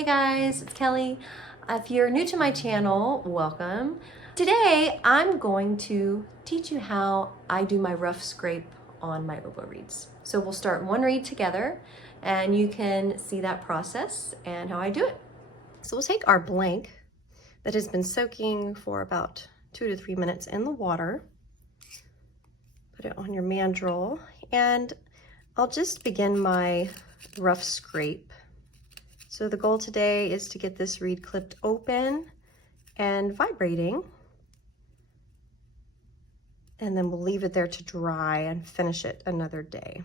Hey guys, it's Kelly. If you're new to my channel, welcome. Today, I'm going to teach you how I do my rough scrape on my oboe reeds. So we'll start one reed together and you can see that process and how I do it. So we'll take our blank that has been soaking for about 2 to 3 minutes in the water, put it on your mandrel, and I'll just begin my rough scrape. So the goal today is to get this reed clipped open and vibrating, and then we'll leave it there to dry and finish it another day.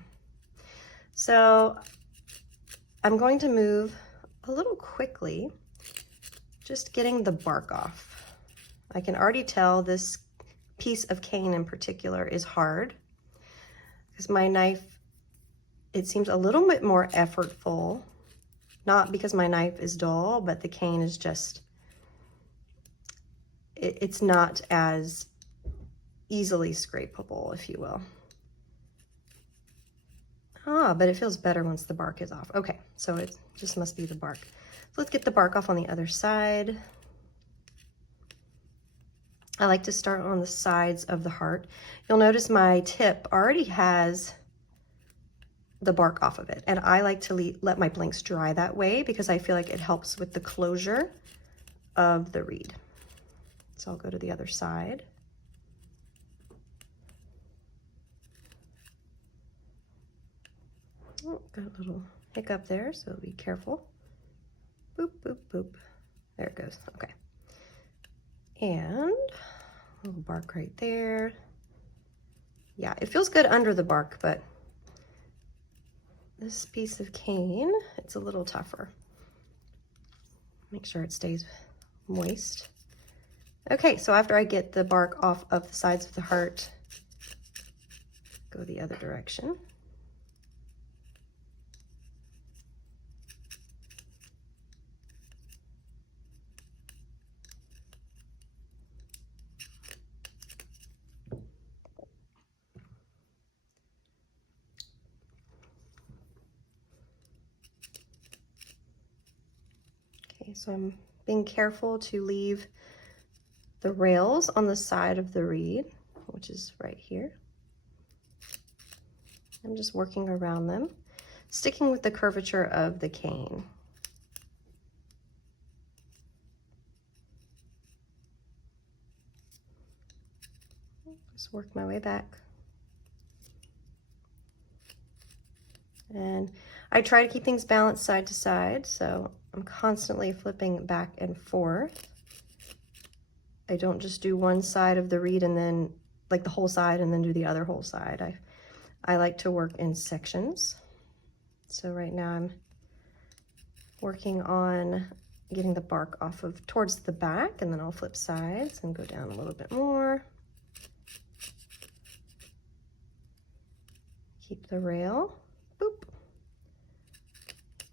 So I'm going to move a little quickly, just getting the bark off. I can already tell this piece of cane in particular is hard because my knife, it seems a little bit more effortful. Not because my knife is dull, but the cane is just, it's not as easily scrapable, if you will. But it feels better once the bark is off. Okay, so it just must be the bark. So let's get the bark off on the other side. I like to start on the sides of the heart. You'll notice my tip already has the bark off of it, and I like to let my blanks dry that way because I feel like it helps with the closure of the reed. So I'll go to the other side. Oh, got a little hiccup there, so be careful. Boop, boop, boop. There it goes. Okay. And a little bark right there. Yeah, it feels good under the bark, but this piece of cane, it's a little tougher. Make sure it stays moist. Okay, so after I get the bark off of the sides of the heart, go the other direction. Okay, so I'm being careful to leave the rails on the side of the reed, which is right here. I'm just working around them, sticking with the curvature of the cane. Just work my way back. And I try to keep things balanced side to side, so I'm constantly flipping back and forth. I don't just do one side of the reed and then, like the whole side, and then do the other whole side. I like to work in sections. So right now I'm working on getting the bark off of towards the back, and then I'll flip sides and go down a little bit more. Keep the rail. Boop.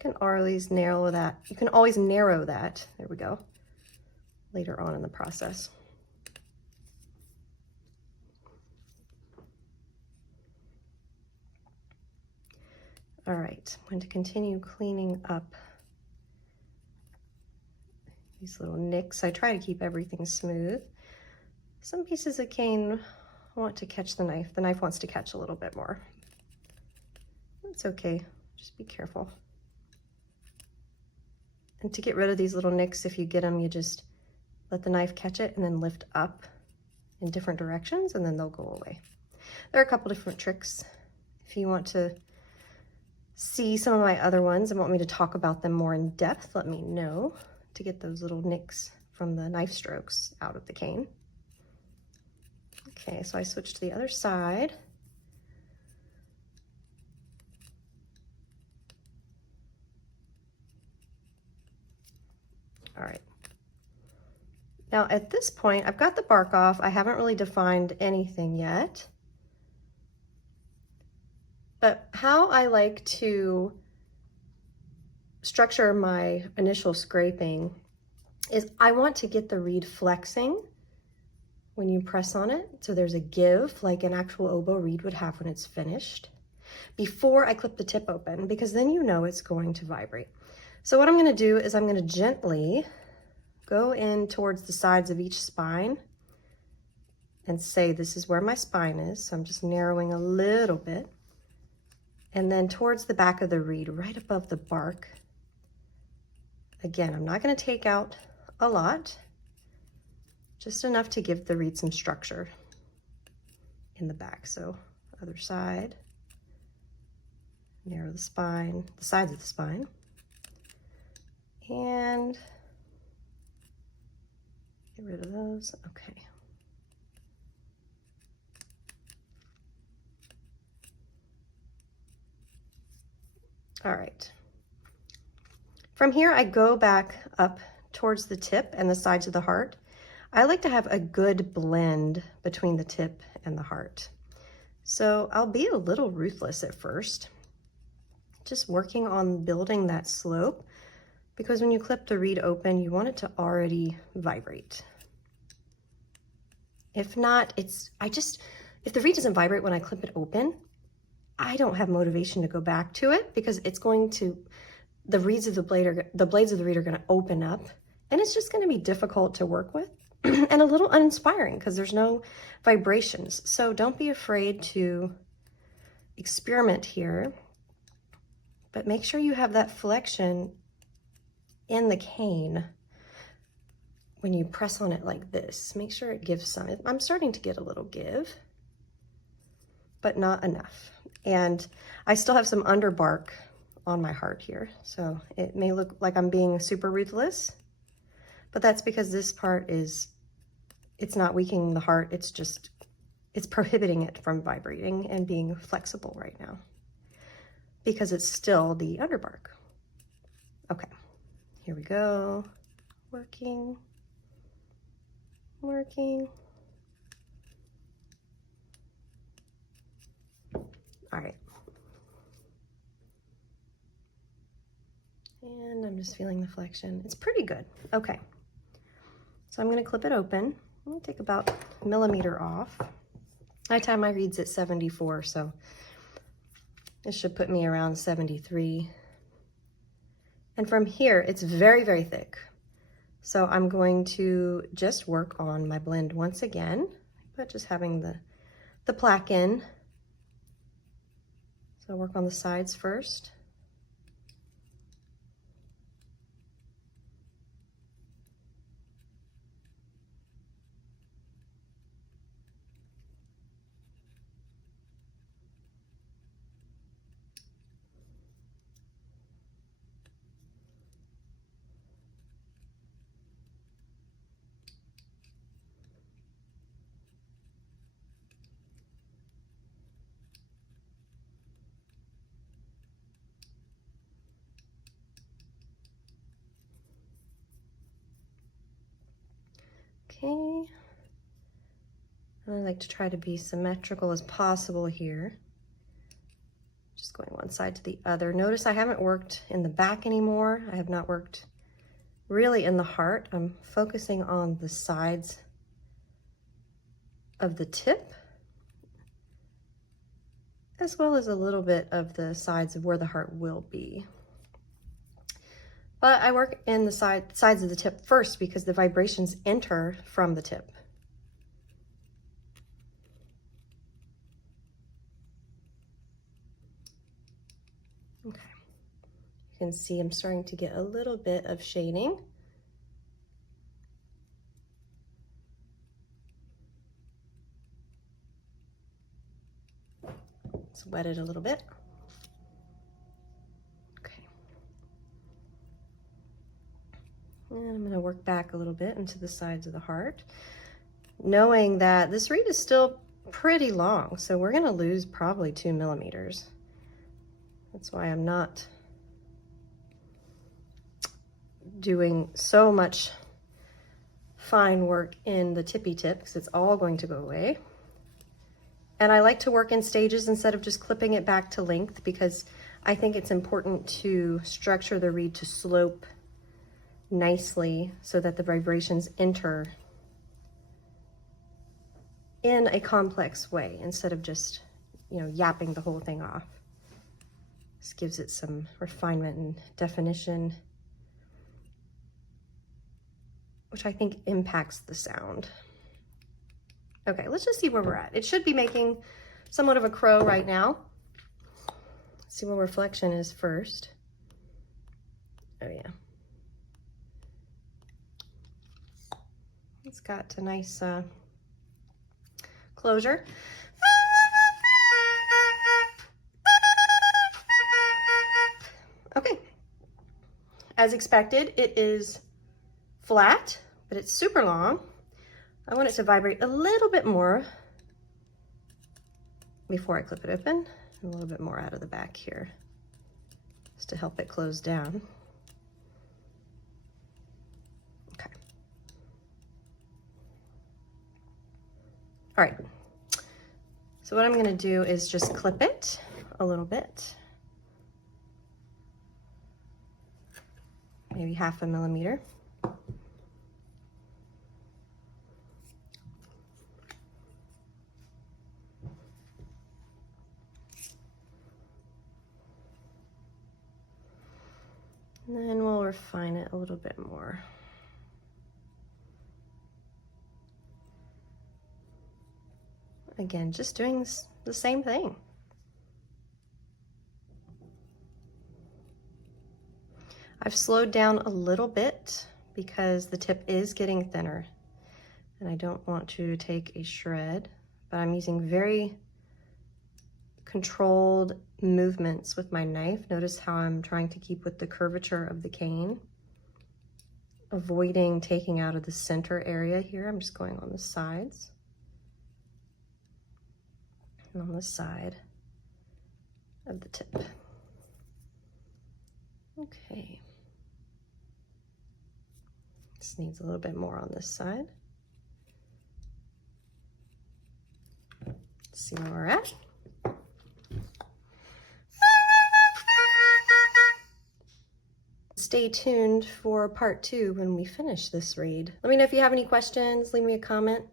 You can always narrow that. You can always narrow that. There we go. Later on in the process. All right, I'm going to continue cleaning up these little nicks. I try to keep everything smooth. Some pieces of cane want to catch the knife. The knife wants to catch a little bit more. It's okay, just be careful. And to get rid of these little nicks, if you get them, you just let the knife catch it and then lift up in different directions, and then they'll go away. There are a couple different tricks. If you want to see some of my other ones and want me to talk about them more in depth, let me know to get those little nicks from the knife strokes out of the cane. Okay, so I switched to the other side. All right. Now at this point, I've got the bark off. I haven't really defined anything yet. But how I like to structure my initial scraping is I want to get the reed flexing when you press on it. So there's a give like an actual oboe reed would have when it's finished before I clip the tip open, because then you know it's going to vibrate. So what I'm going to do is I'm going to gently go in towards the sides of each spine and say this is where my spine is. So I'm just narrowing a little bit. And then towards the back of the reed, right above the bark. Again, I'm not going to take out a lot, just enough to give the reed some structure in the back. So other side, narrow the spine, the sides of the spine, and get rid of those. Okay. All right. From here, I go back up towards the tip and the sides of the heart. I like to have a good blend between the tip and the heart. So I'll be a little ruthless at first, just working on building that slope, because when you clip the reed open, you want it to already vibrate. If not, if the reed doesn't vibrate when I clip it open, I don't have motivation to go back to it, because it's going to, the blades of the reed are going to open up, and it's just going to be difficult to work with and a little uninspiring because there's no vibrations. So don't be afraid to experiment here, but make sure you have that flexion in the cane when you press on it like this. Make sure it gives some. I'm starting to get a little give, but not enough. And I still have some underbark on my heart here, so it may look like I'm being super ruthless, but that's because this part it's not weakening the heart, it's prohibiting it from vibrating and being flexible right now, because it's still the underbark. Okay, here we go, working. All right. And I'm just feeling the flexion. It's pretty good. Okay. So I'm going to clip it open. I'm going to take about a millimeter off. I tie my reeds at 74, so this should put me around 73. And from here, it's very, very thick. So I'm going to just work on my blend once again, but just having the plaque in. So work on the sides first. Okay, I like to try to be symmetrical as possible here. Just going one side to the other. Notice I haven't worked in the back anymore. I have not worked really in the heart. I'm focusing on the sides of the tip, as well as a little bit of the sides of where the heart will be. But I work in the sides of the tip first because the vibrations enter from the tip. Okay, you can see I'm starting to get a little bit of shading. Let's wet it a little bit. And I'm going to work back a little bit into the sides of the heart, knowing that this reed is still pretty long, so we're going to lose probably 2 millimeters. That's why I'm not doing so much fine work in the tippy tip, because it's all going to go away. And I like to work in stages instead of just clipping it back to length, because I think it's important to structure the reed to slope nicely so that the vibrations enter in a complex way instead of just, yapping the whole thing off. This gives it some refinement and definition. which I think impacts the sound. Okay, let's just see where we're at. It should be making somewhat of a crow right now. Let's see what reflection is first. Oh yeah. It's got a nice closure. Okay, as expected, it is flat, but it's super long. I want it to vibrate a little bit more before I clip it open, a little bit more out of the back here, just to help it close down. Okay. All right, so what I'm gonna do is just clip it a little bit, maybe 1/2 millimeter. And then we'll refine it a little bit more. Again, just doing the same thing. I've slowed down a little bit because the tip is getting thinner and I don't want to take a shred, but I'm using very controlled movements with my knife. Notice how I'm trying to keep with the curvature of the cane, avoiding taking out of the center area here. I'm just going on the sides and on the side of the tip. Okay. This needs a little bit more on this side. Let's see where we're at. Stay tuned for part 2 when we finish this read. Let me know if you have any questions, leave me a comment,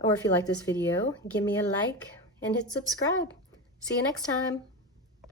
or if you like this video, give me a like and hit subscribe. See you next time.